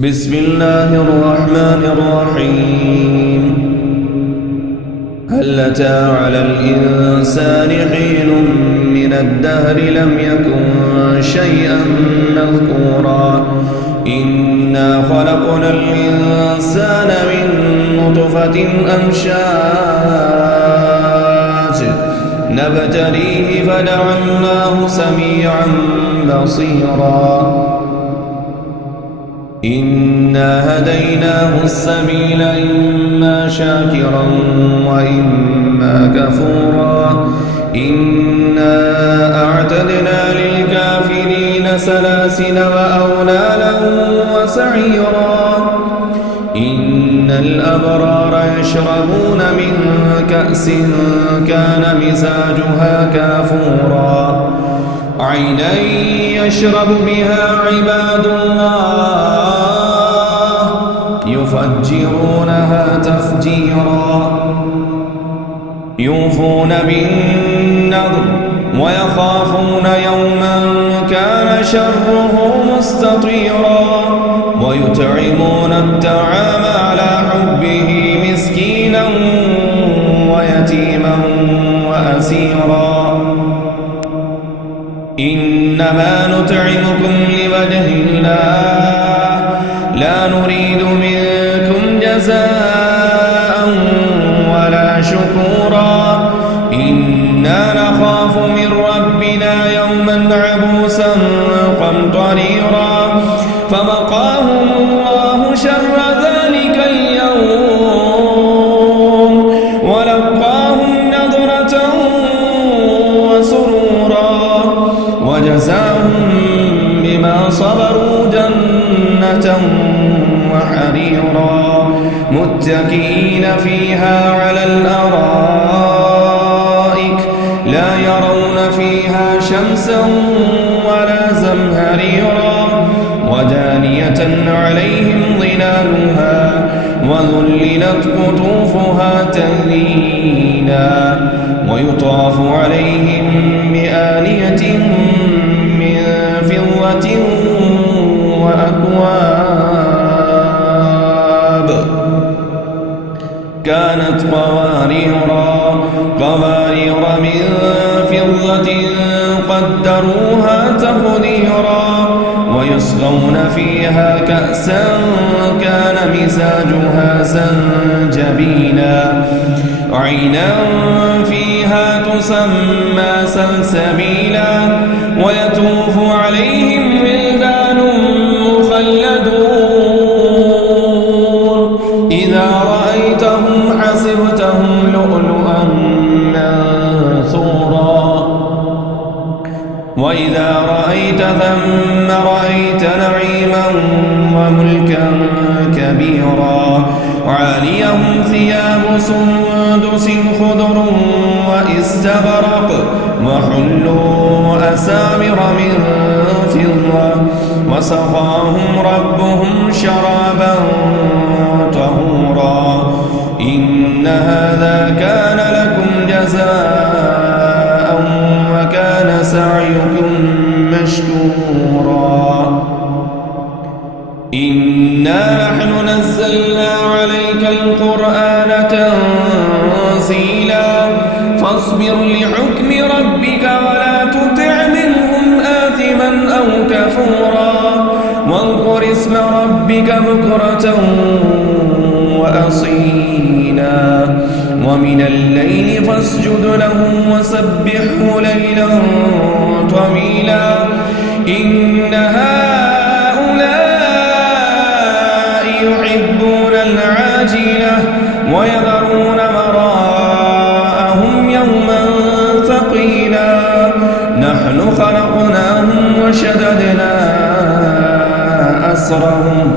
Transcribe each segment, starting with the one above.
بسم الله الرحمن الرحيم. هل أتى على الإنسان حين من الدهر لم يكن شيئا مذكورا إنا خلقنا الإنسان من نطفة أمشاج نبتليه فجعلناه سميعا بصيرا إنا هديناه السبيل إما شاكرا وإما كفورا إنا أعتدنا للكافرين سلاسل وأغلالا وسعيرا إن الأبرار يشربون من كأس كان مزاجها كافورا عينا يشرب بها عباد الله يفجرونها تفجيرا يوفون بالنذر ويخافون يوما كان شره مستطيرا ويطعمون الطعام على حبه مسكينا ويتيما وأسيرا إنما نطعمكم لوجه الله لا نريد منكم جزاء ولا شكورا إنا نخاف من ربنا يوما عبوسا قمطريرا فوقاهم الله شر ذلك اليوم ولقاهم نضرة وسرورا وجزاهم بما صبروا جنة وحريرا متكئين فيها على الأرائك لا يرون فيها شمسا ولا زمهريرا ودانية عليهم ظلالها وذللت قطوفها تذليلا ويطاف عليهم بآنية من فضة وأكواب كانت قوارير من فضة قدروها تقديرا ويسقون فيها كأسا كان مزاجها زنجبيلا عينا فيها تسمى سلسبيلا ويطوف عليهم ولدان مخلدون إذا رأيتهم حسبتهم لؤلؤا منثورا وإذا رأيت ثم رأيت نعيما وملكا كبيرا عاليهم ثياب سندس خضر واستبرق وحلوا أساور من فضة وسقاهم ربهم شرابا طهورا إن هذا كان لكم جزاء وكان سعيكم مشكورا إنا نحن نزلنا عليك القرآن تنزيلا فاصبر لحكم ربك ولا تطع منهم آثما أو كفورا واذكر اسم ربك بكرة وأصيلا ومن الليل فاسجد له وسبحه ليلا طويلا إن هؤلاء يحبون العاجلة ويذرون وراءهم يوما ثقيلا نحن خلقناهم وشددنا أسرهم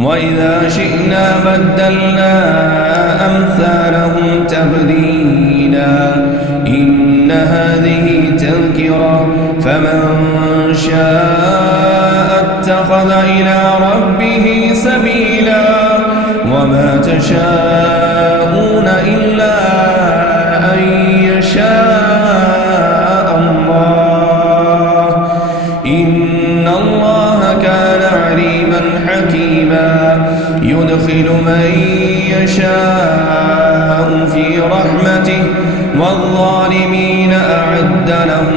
وإذا شئنا بدلنا أمثالهم تبديلا إن هذه تذكرة فمن شاء اتخذ إلى ربه سبيلا وما تشاءون إلا أن يشاء الله إن الله كان عليما أليما يدخل من يشاء في رحمته والظالمين أعد لهم